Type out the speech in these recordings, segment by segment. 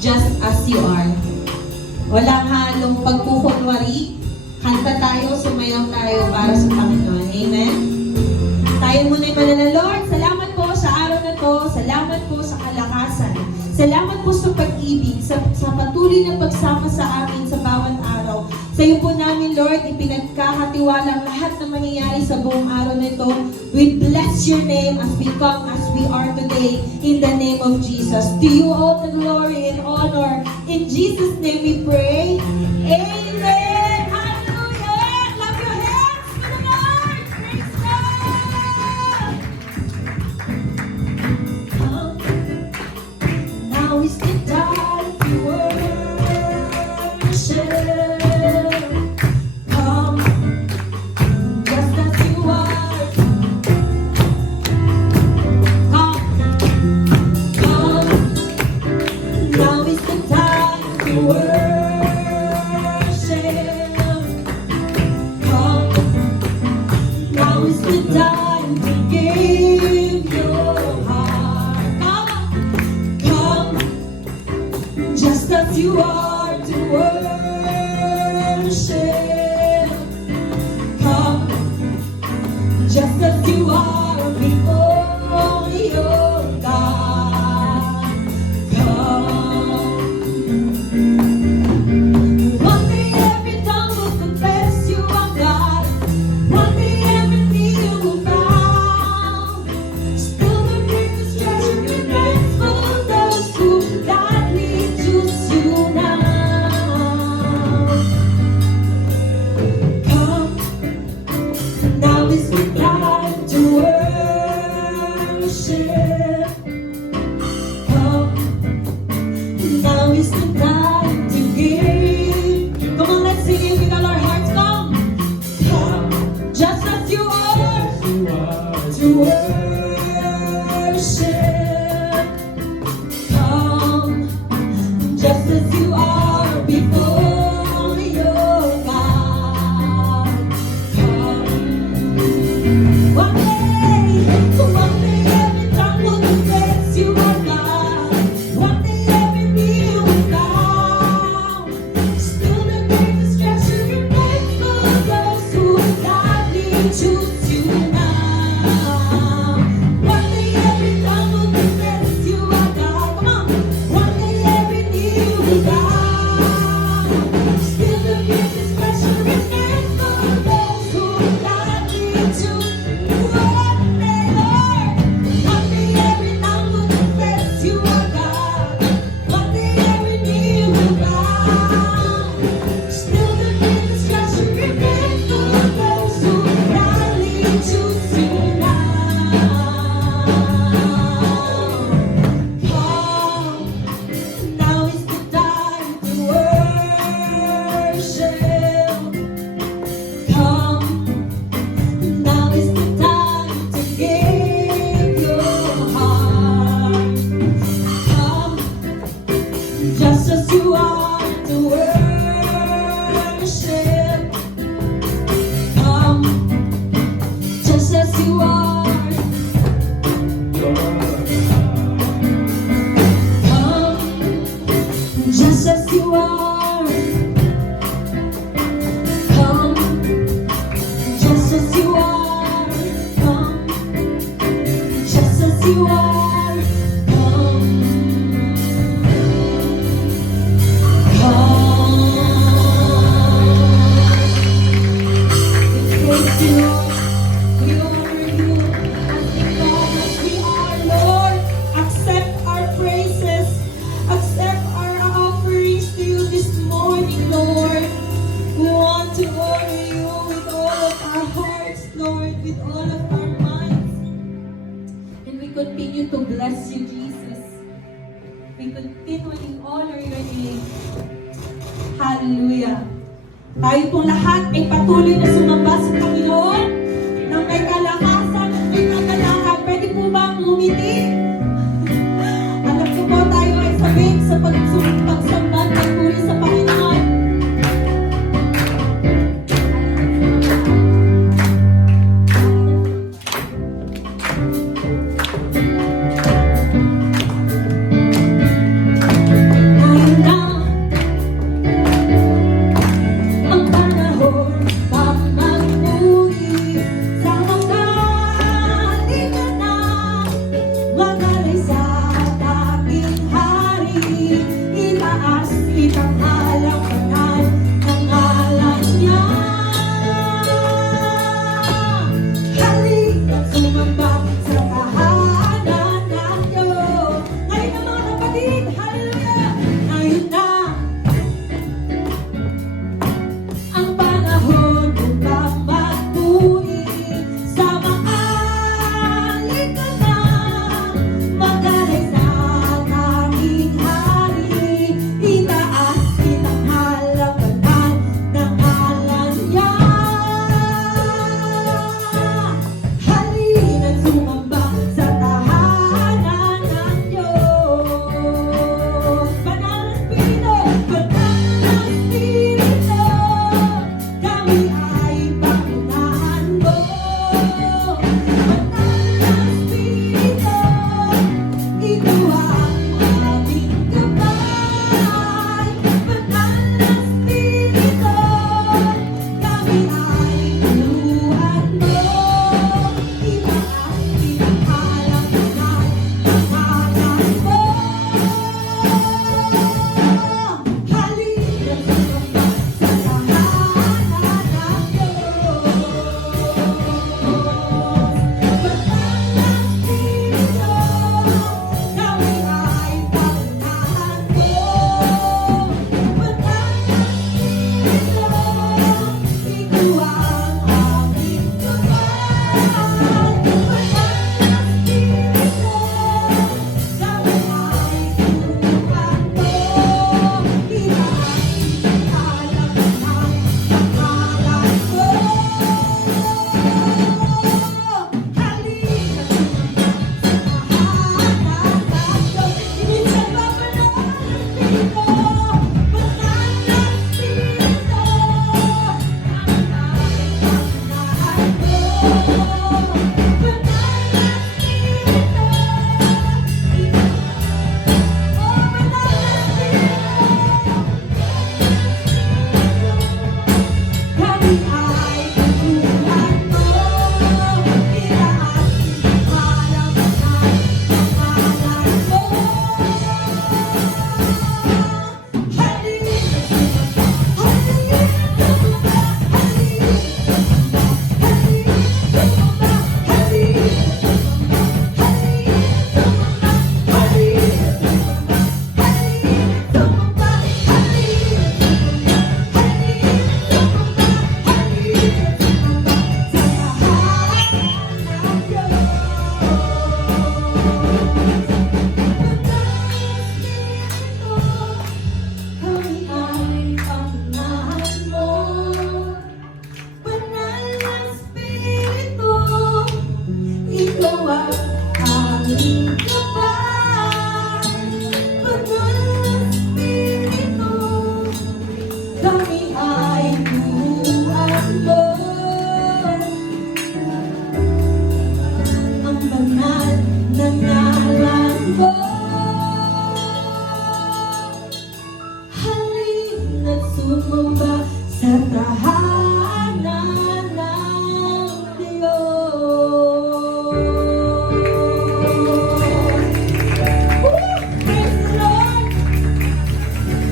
just as you are. Walang halong pagkukunwari. Kanta tayo, sumayaw tayo para sa Panginoon. Amen? Tayo muna yung mananal. Lord, salamat po sa araw na to. Salamat po sa kalakasan. Salamat po sa pag-ibig, sa patuloy na pagsama sa amin sa bawat araw. Sa iyo po namin, Lord, ipinagkakatiwala ang lahat na mangyayari sa buong araw na ito. We bless your name as we come as we are today in the name of Jesus. To you all the glory and honor. In Jesus' name we pray. Amen. Hallelujah. Clap your hands to the Lord. Praise God. Now is the time to worship. Come, just as you are. Come, come. Now is the time to worship. Come, now is the time to give your heart. Come, just as you are to worship. Come, just as you are before your God. Come. One day every tongue will confess you are God. One day every knee will bow. Still the greatest treasure remains for those who gladly choose you now. Come, now is the time to worship. Come, now is the time to give. Come on, let's sing it with all our hearts. Come, come, just as you are to worship. Come, just as you are before your God. Come. One day every tongue will confess you are God. One day every knee will bow. Still the greatest treasure remains for those who gladly choose you now. One day every tongue will confess you are God. Come on. One day every knee will bow. Still the greatest treasure remains for those who gladly choose. One day, Lord. One day every tongue will confess you are God. One day every knee will bow. Still the greatest treasure remains for those who gladly choose you now. Come, now is the time to worship. Come, now is the time to give your heart. Come, just as you are to worship. Come, just as you are. Come, just as you are. Come, just as you are. Come, just as you are. Come, praise you, Lord. We honor you as we come as we are, Lord. Accept our praises. Accept our offerings to you this morning, Lord. We want to honor you with all of our hearts, Lord, with all of our minds. And we continue to bless you, Jesus. We continually honor your name. Hallelujah. Tayo pong lahat ay patuloy na sumamba sa Panginoon ng may kalakasan at may kagalakan. Pwede po bang ngumiti? Alam ko po tayo ay sabik sa pagsamba at pagpuri sa Panginoon.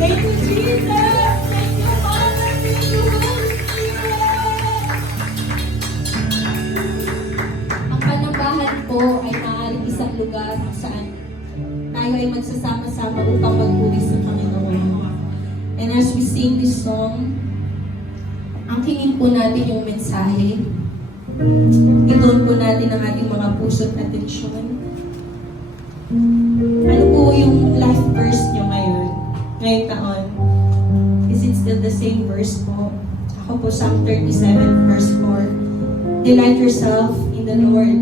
Thank you, Jesus. Thank you, Father. Thank you, Holy Spirit. Ang panambahan po ay maaaring isang lugar kung saan tayo ay magsasama-sama upang magpuri sa Panginoon. And as we sing this song, ang kingin po natin yung mensahe. Ituon po natin ang ating mga puso at atensyon. Ano po yung life verse nyo ngayong taon? Is it still the same verse po? Ako po, Psalm 37 verse 4. Delight yourself in the Lord,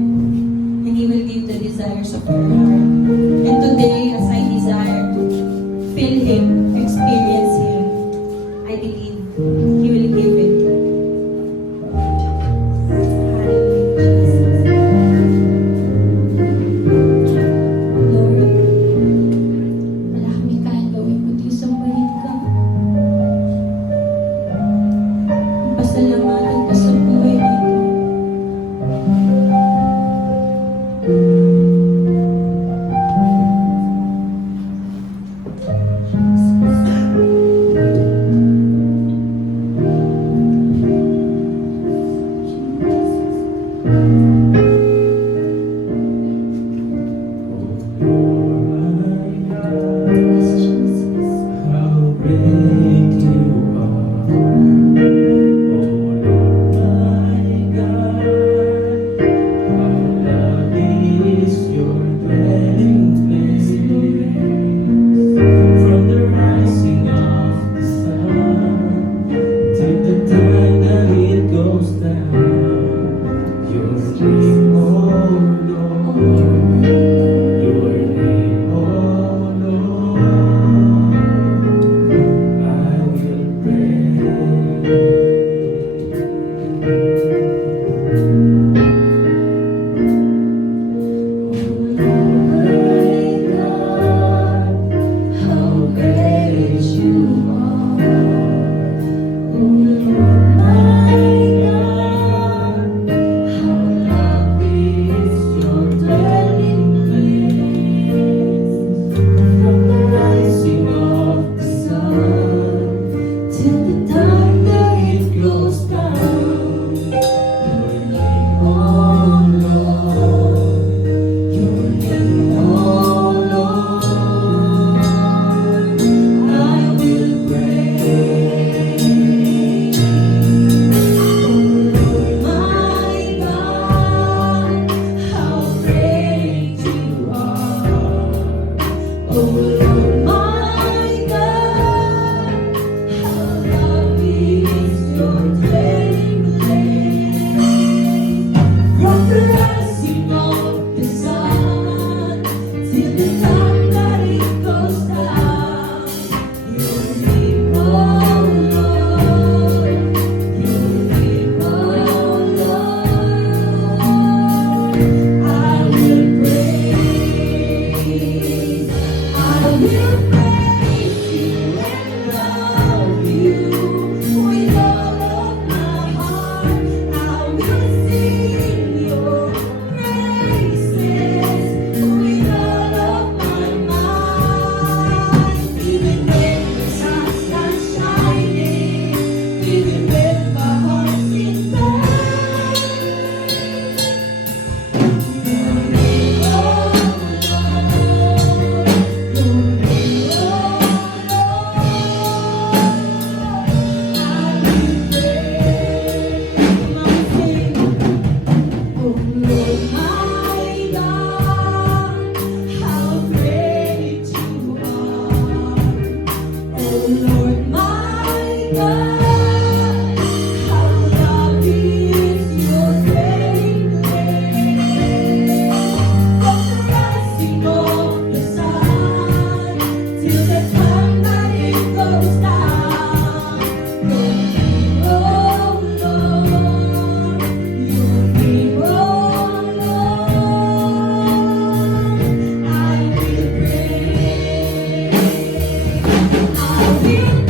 and He will give the desires of your heart. And today, as I desire to feel Him, to experience Him, I believe He will give it. Pasalamatan ka sa buhay dito. Feel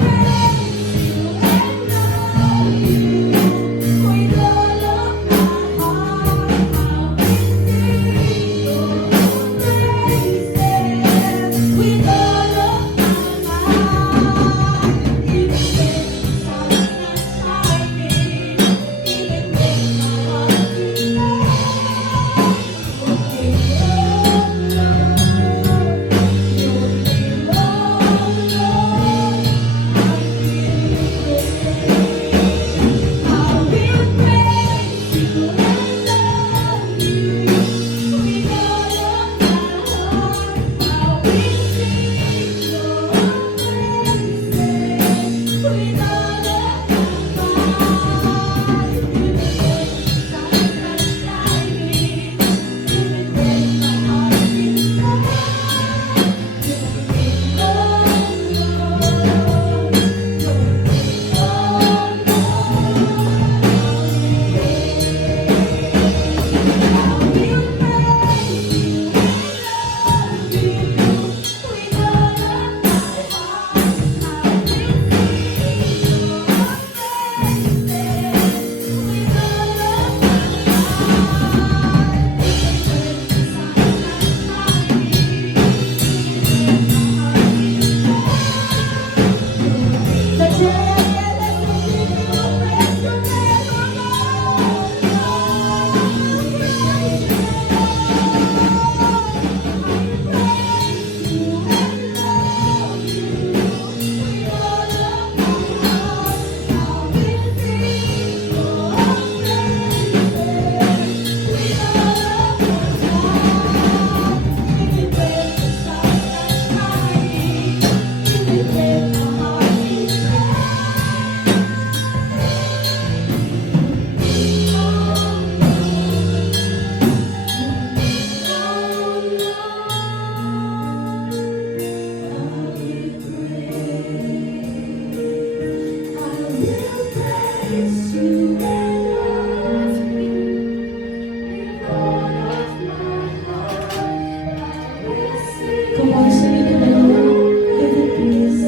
Come on, sing it to the Lord. Give it peace.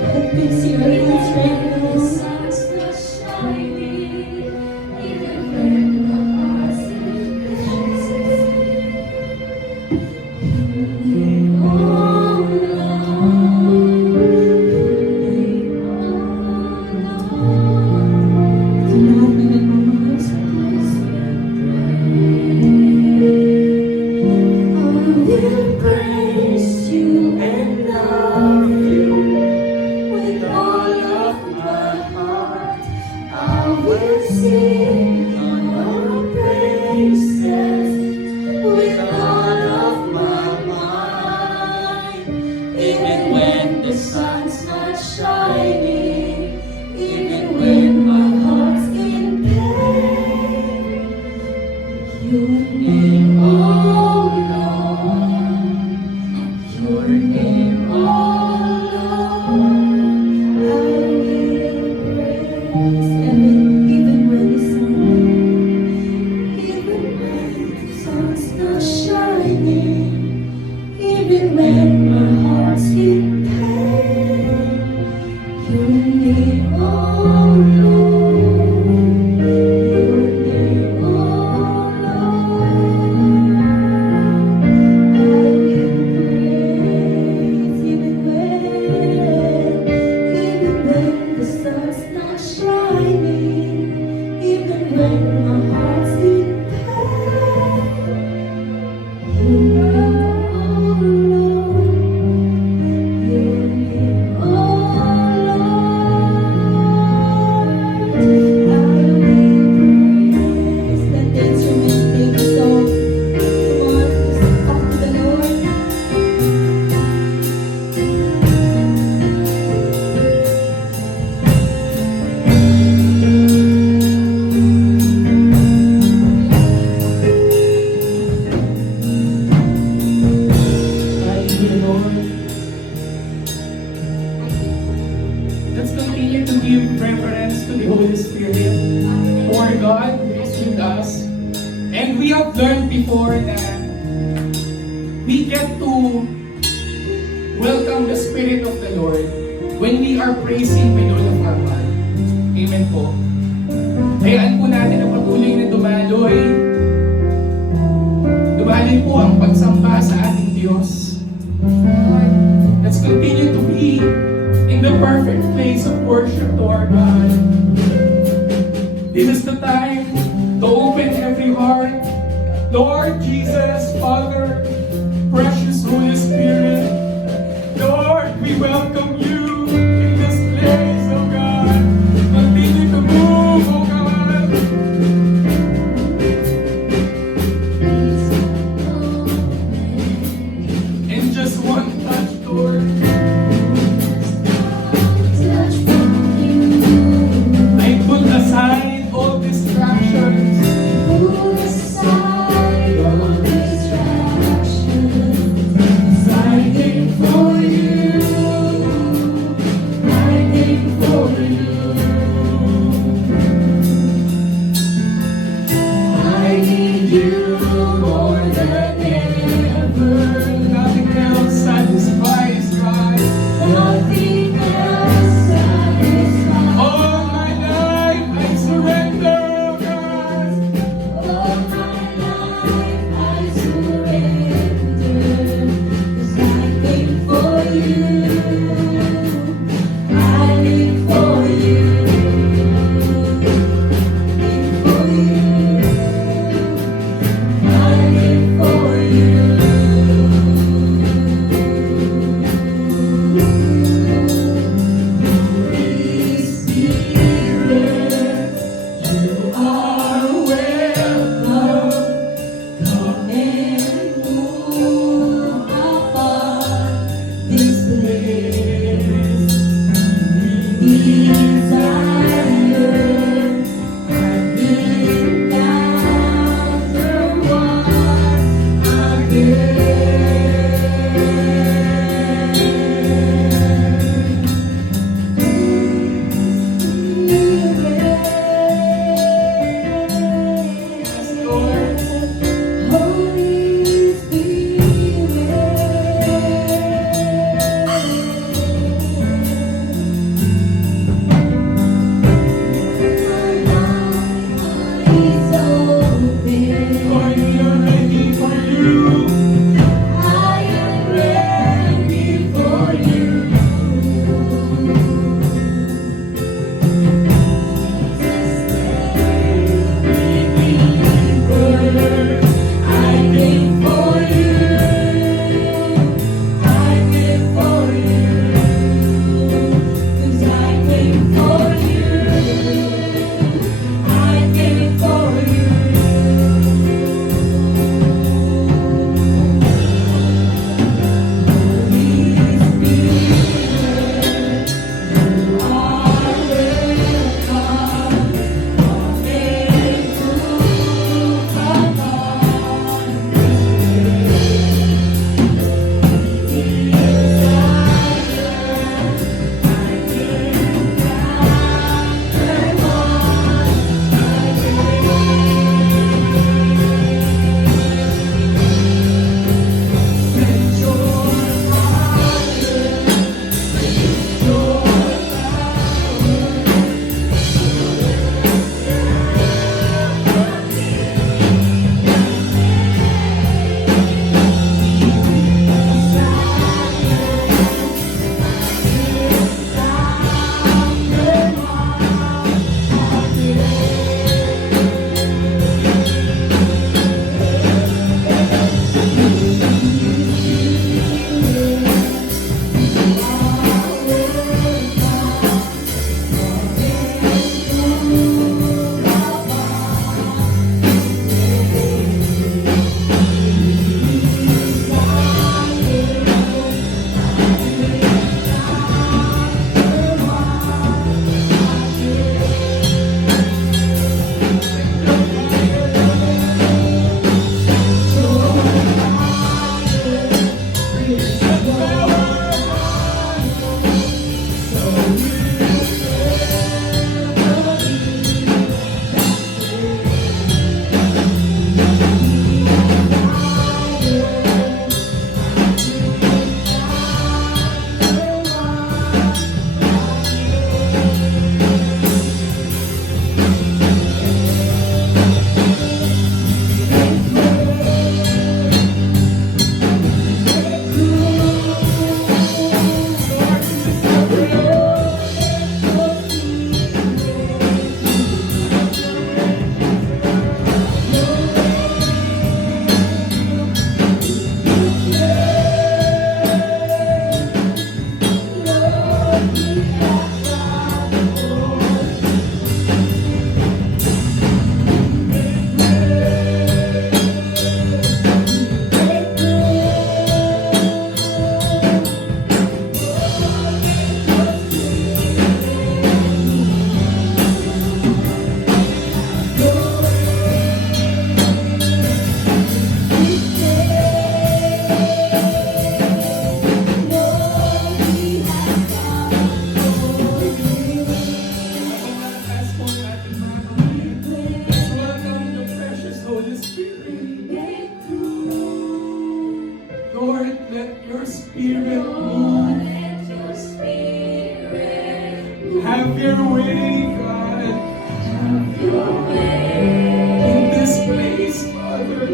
Let peace here in this place. Tonight we make our minds at peace. I will praise you and love you with all of my heart. I will sing your praises with all of my mind. Even when the sun's not shining, even when my heart's in pain, your name, oh Lord, your name, oh Lord, I will praise. Even when the sun's not shining, even when my heart's in pain, your name, oh Lord, your name, oh Lord, I will praise. Even when the sun's not shining, even when my heart's in pain, your name, oh Lord, your name, oh Lord, I will praise. Let the instruments take the song. Come on, talk to the Lord. Hallelujah, Lord. Let's continue to give reverence to the Holy Spirit. For God is with us. And we have learned before that we get to welcome the Spirit of the Lord when we are praising with all of our heart. Amen po. Hayaan po natin na patuloy na dumaloy. Dumaloy po ang pagsamba sa ating Diyos. Let's continue to be in the perfect place of worship to our God. This is the time to open every heart. Lord Jesus, Father, precious Holy Spirit, Lord, we welcome you in this place, oh God. Continue to move, oh God. In just one touch, Lord, I put aside all distractions. Put aside all distractions. let your spirit move. Have your way, God. In this place, Father.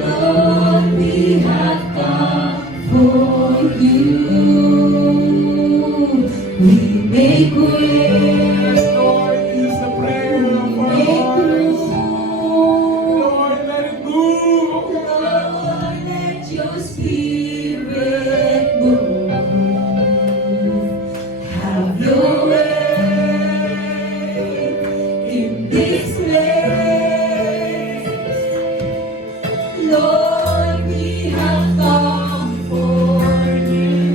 Lord, we have come for you. We make way. Lord, is the prayer of our Make hearts. room. Lord, let it move. Lord, let your spirit move. Have your way in this place. Lord, we have come for you.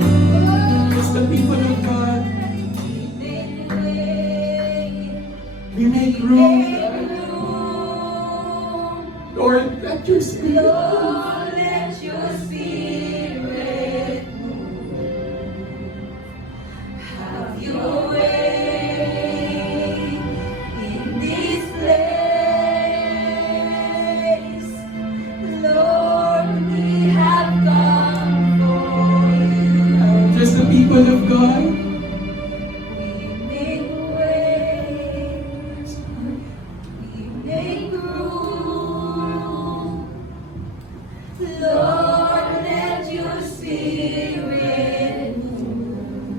As the people of God, Make way. we make room. Make God. room. Lord, let your spirit move. Lord, let your spirit move. Have your way in this place. Lord, we have come for you. Just the people of God. We make way. We make room. Lord, let your spirit move.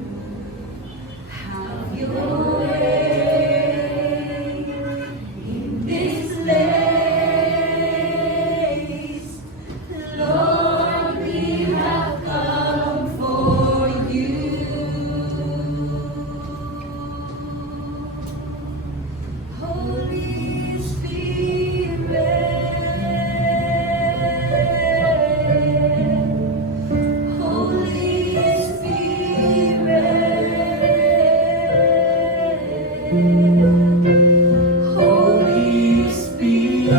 Have your way in this place. Lord, we have come for you. Holy Spirit, Holy Spirit, Holy Spirit,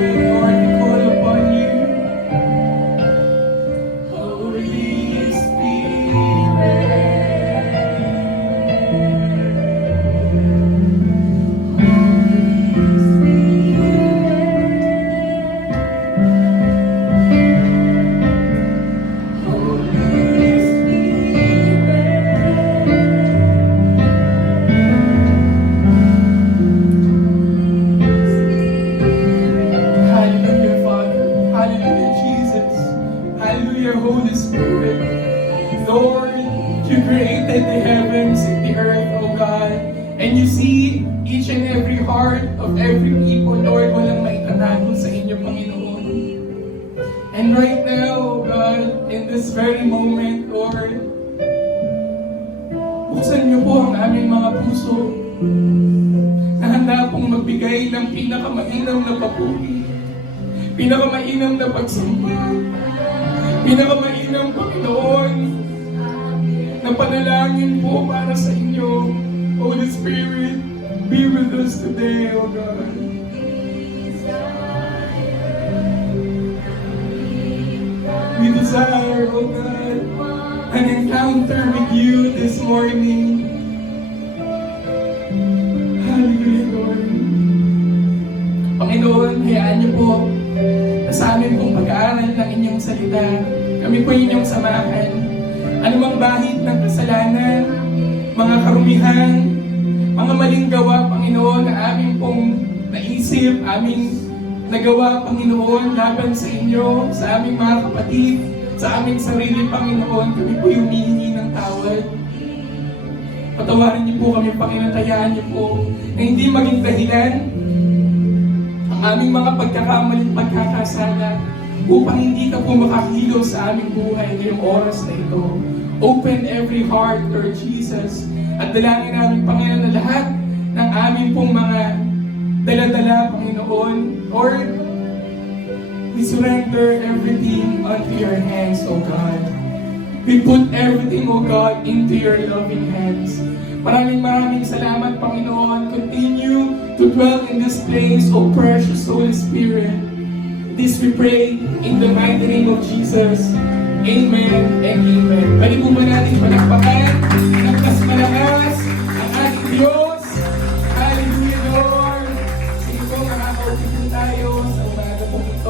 Lord, we call upon you. Holy Hallelujah, Father. Hallelujah, Jesus. Hallelujah, Holy Spirit. Lord, you created the heavens and the earth, oh God. And you see each and every heart of every people, Lord, walang maitatago sa inyo, Panginoon. And right now, oh God, in this very moment, Lord, buksan niyo po ang aming mga puso na handa pong magbigay ng pinakamainam na papuri, pinakamainam na pagsamba, pinakamainam, Panginoon, na panalangin po para sa inyo. Holy Spirit, be with us today, O God. We desire, O God, an encounter with you this morning. Hallelujah, Lord. Panginoon, hayaan niyo po na sa amin pong pag-aaral ng inyong salita, kami po inyong samahan. Anumang bahid ng kasalanan, mga karumihan, mga maling gawa, Panginoon, na aming pong naisip, aming nagawa, Panginoon, laban sa inyo, sa aming mga kapatid, sa aming sarili, Panginoon, kami po humihingi ng tawad. Patawarin niyo po kami, Panginoon, tayaan niyo po na hindi maging dahilan ang aming mga pagkakamaling pagkakasala upang hindi ka po makakilos sa aming buhay ngayong oras na ito. Open every heart, Lord Jesus. At dalangin namin, Panginoon, na lahat ng aming pong mga dala-dala, Panginoon, Lord, we surrender everything unto your hands, O God. We put everything, O God, into your loving hands. Maraming salamat, Panginoon. Continue to dwell in this place, O precious Holy Spirit. This we pray in the mighty name of Jesus. Amen and amen. Pwede po ba natin palakpakan ng mas malakas ang ating Diyos? Hallelujah, Lord. Sige po, makakaupo po tayo.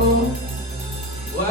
to. Wow!